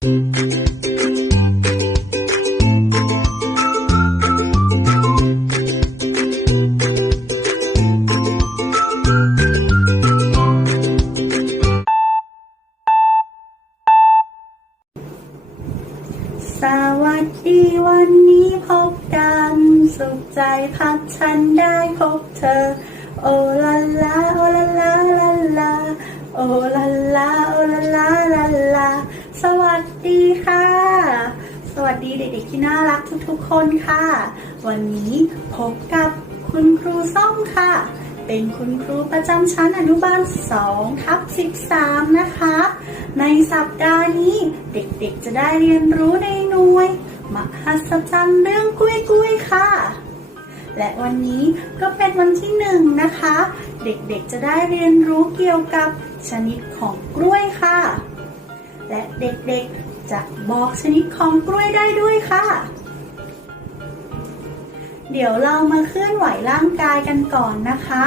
สวัสดีวันนี้พบกันสุขใจพักฉันได้พบเธอ โอลาลาโอลาลาลาลาโอลาลาโอลาลาลาลา สวัสดีค่ะ สวัสดีเด็กๆที่น่ารักทุกๆคนค่ะ วันนี้พบกับคุณครูส้มค่ะ เป็นคุณครูประจำชั้นอนุบาล2ทับ13 นะคะ ในสัปดาห์นี้เด็กๆจะได้เรียนรู้ในหน่วยมหัศจรรย์เรื่องกุ้ยกุ้ยค่ะ และวันนี้ก็เป็นวันที่หนึ่งนะคะ เด็กๆจะได้เรียนรู้เกี่ยวกับชนิดของกล้วยค่ะ และเด็กๆ จะบอกชนิดของกล้วยได้ด้วยค่ะ เดี๋ยวเรามาเคลื่อนไหวร่างกายกันก่อนนะคะ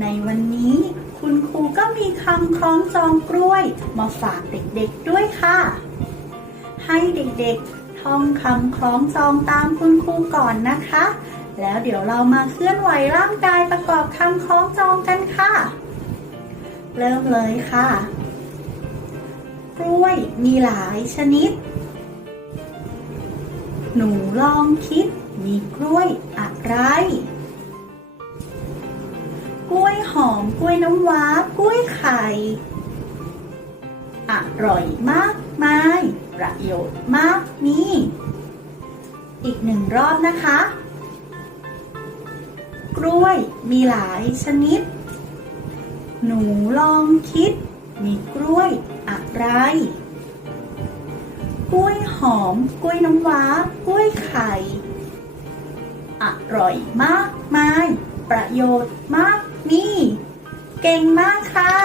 ในวันนี้คุณครูก็มีคำคล้องจองกล้วย มาฝากเด็กๆด้วยค่ะ ให้เด็กๆท่องคำคล้องจองตามคุณครูก่อนนะคะ แล้วเดี๋ยวเรามาเคลื่อนไหวร่างกายประกอบคำคล้องจองกันค่ะ เริ่มเลยค่ะ กล้วยมีหลายชนิด หนูลองคิดมีกล้วยอะไร กล้วยหอมกล้วยน้ำว้ากล้วยไข่ อร่อยมากมาย ประโยชน์มากมี อีกหนึ่งรอบนะคะ กล้วยมีหลายชนิด หนูลองคิดมีกล้วยอะ ไร กล้วยหอม กล้วยน้ำว้า กล้วยไข่ อร่อยมากมาย ประโยชน์มากมีเก่งมากค่ะ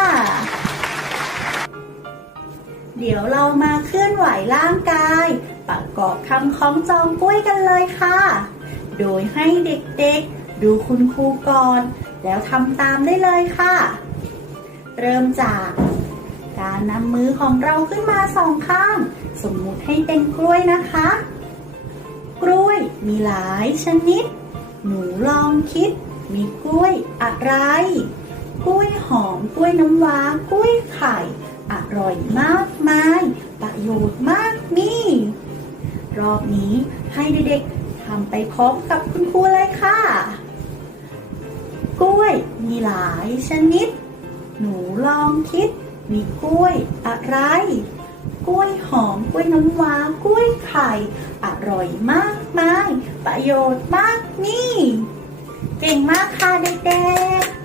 เดี๋ยวเรามาเคลื่อนไหวร่างกาย ประกอบคำคล้องจองกล้วยกันเลยค่ะ โดยให้เด็กๆ ดูคุณครูก่อน แล้วทำตามได้เลยค่ะ เริ่มจาก การนำมือของเราขึ้นมาสองข้าง สมมุติให้เป็นกล้วยนะคะ กล้วยมีหลายชนิด หนูลองคิด มีกล้วยอะไร กล้วยหอมกล้วยน้ำว้ากล้วยไข่ อร่อยมากมาย ประโยชน์มากมีรอบนี้ให้เด็กๆทำไปพร้อมกับคุณครูเลยค่ะ กล้วยมีหลายชนิด หนูลองคิด มีกล้วยอะไร กล้วยหอม กล้วยน้ำว้า กล้วยไข่ อร่อยมากมาย ประโยชน์มากนี่ เก่งมากค่ะเด็กๆ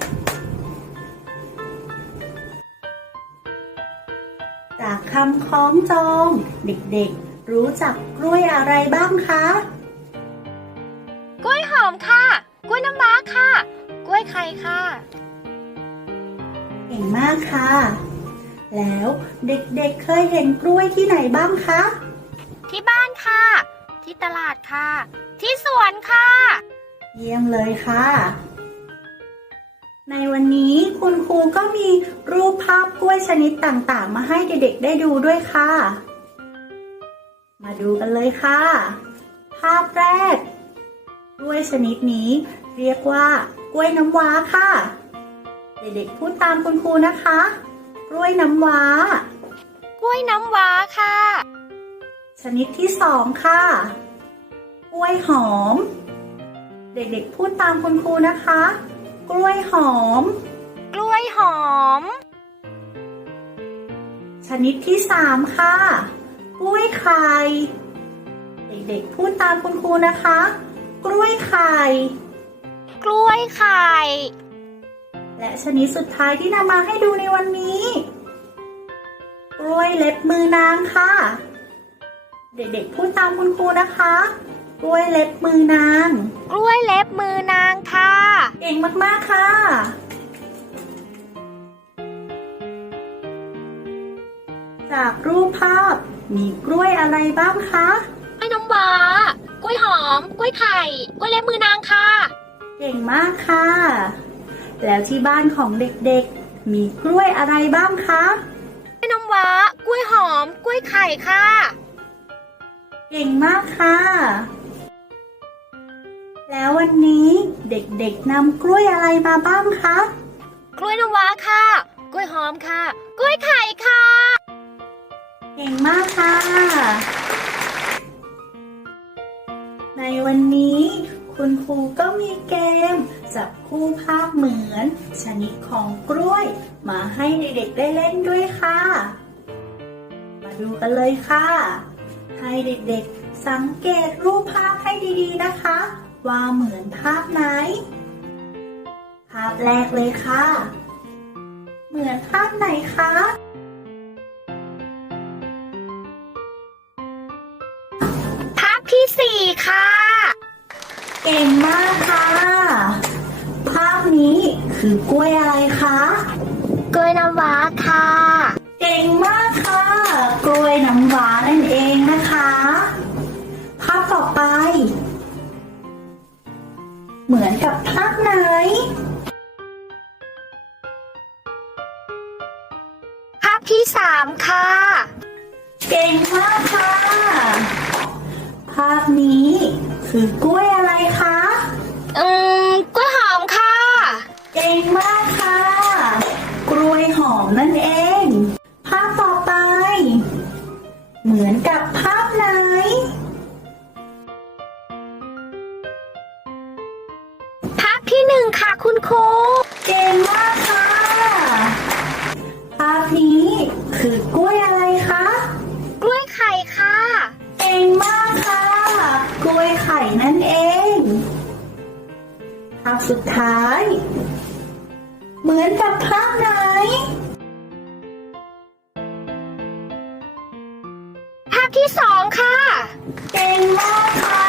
จากคำคล้องจอง เด็กๆ รู้จักกล้วยอะไรบ้างคะ กล้วยหอมค่ะ กล้วยน้ำว้าค่ะ กล้วยไข่ค่ะ เก่งมากค่ะ แล้วเด็กๆเคยเห็นกล้วยที่ไหนบ้างคะ ที่บ้านค่ะ ที่ตลาดค่ะ ที่สวนค่ะ เยี่ยมเลยค่ะ ในวันนี้คุณครูก็มีรูปภาพกล้วยชนิดต่างๆ มาให้เด็กๆได้ดูด้วยค่ะ มาดูกันเลยค่ะ ภาพแรกกล้วยชนิดนี้เรียกว่ากล้วยน้ำว้าค่ะ เด็กๆพูดตามคุณครูนะคะก ล้วยน้ำว้า กล้วยน้ำว้าค่ะ ชนิดที่สองค่ะ กล้วยหอม เด็กๆพูดตามคุณครูนะคะ กล้วยหอม กล้วยหอม ชนิดที่สามค่ะ กล้วยไข่ เด็กๆพูดตามคุณครูนะคะ กล้วยไข่ กล้วยไข่ และชนิดสุดท้ายที่นำมาให้ดูในวันนี้ กล้วยเล็บมือนางค่ะ เด็กๆพูดตามคุณครูนะคะ กล้วยเล็บมือนาง กล้วยเล็บมือนางค่ะ เก่งมากๆค่ะจากรูปภาพ มีกล้วยอะไรบ้างคะกล้วยน้ำว้ากล้วยหอม กล้วยไข่ กล้วยเล็บมือนางค่ะ เก่งมากค่ะ แล้วที่บ้านของเด็กๆ มีกล้วยอะไรบ้างคะกล้วยน้ำว้ากล้วยหอมมกล้วยไข่ค่ะ เก่งมากค่ะ แล้ววันนี้เด็กๆนำกล้วยอะไรมาบ้างคะ กล้วยน้ำว้าค่ะ กล้วยหอมค่ะ กล้วยไข่ค่ะ เก่งมากค่ะ ในวันนี้ คุณครูก็มีเกม จับคู่ภาพเหมือน ชนิดของกล้วย มาให้เด็กๆได้เล่นด้วยค่ะ มาดูกันเลยค่ะ ให้เด็กๆ สังเกตรูปภาพให้ดีๆนะคะ ว่าเหมือนภาพไหน ภาพแรกเลยค่ะ เหมือนภาพไหนคะภาพที่สี่ค่ะ เก่งมากค่ะ ภาพนี้คือกล้วยอะไรคะกล้วยน้ำว้าค่ะ เก่งมากค่ะ กล้วยน้ำว้านั่นเองนะคะ ภาพต่อไป เหมือนกับภาพไหนภาพที่สามค่ะ เก่งมากค่ะ ภาพนี้คือกล้วยอะไรคะ อืมกล้วยหอมค่ะ เก่งมากค่ะ กล้วยหอมนั่นเอง ภาพต่อไป เหมือนกับภาพไหน ภาพที่หนึ่งค่ะคุณครู เก่งมากค่ะ ภาพนี้คือกล้วยอะไราพสุดท้าย เหมือนกับภาพไหน ภาพที่สองค่ะ เก่งมากค่ะ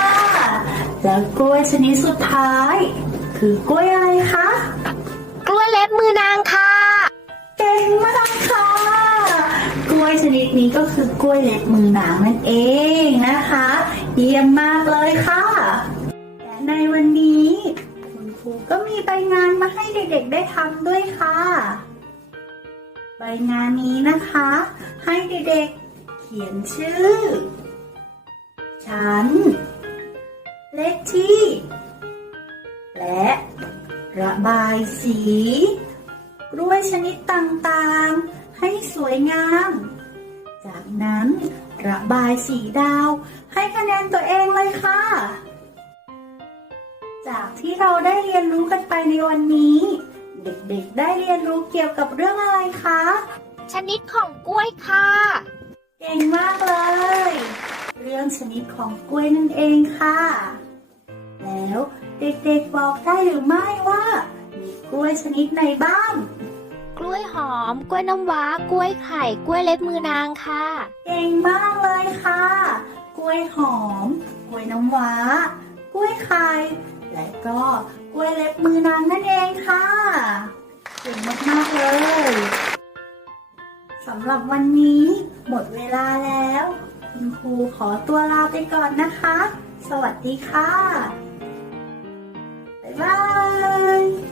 แล้วกล้วยชนิดสุดท้าย คือกล้วยอะไรคะ กล้วยเล็บมือนางค่ะ เก่งมากค่ะ กล้วยชนิดนี้ก็คือกล้วยเล็บมือนางนั่นเองนะคะ เยี่ยมมากเลยค่ะ และในวันนี้คุณค รูก็มีใบงานมาให้เด็กๆได้ทำด้วยค่ะ ใบงานนี้นะคะ ให้เด็กๆ เขียนชื่อ ชั้น เลขที่ และระบายสีกล้วยชนิดต่างๆ ให้สวยงาม จากนั้นระบายสีดาวให้คะแนนตัวเองเลยค่ะ จากที่เราได้เรียนรู้กันไปในวันนี้ เด็กๆ ได้เรียนรู้เกี่ยวกับเรื่องอะไรคะ ชนิดของกล้วยค่ะ เก่งมากเลย เรื่องชนิดของกล้วยนั่นเองค่ะ แล้วเด็กๆบอกได้หรือไม่ว่า มีกล้วยชนิดไหนบ้าง กล้วยหอม กล้วยน้ำว้า กล้วยไข่ กล้วยเล็บมือนางค่ะ เก่งมากเลยค่ะ กล้วยหอม กล้วยน้ำว้า กล้วยไข่ และก็กล้วยเล็บมือนางนั่นเองค่ะเก่งมากๆเลยสำหรับวันนี้หมดเวลาแล้ว คุณครูขอตัวลาไปก่อนนะคะ สวัสดีค่ะ บ๊ายบาย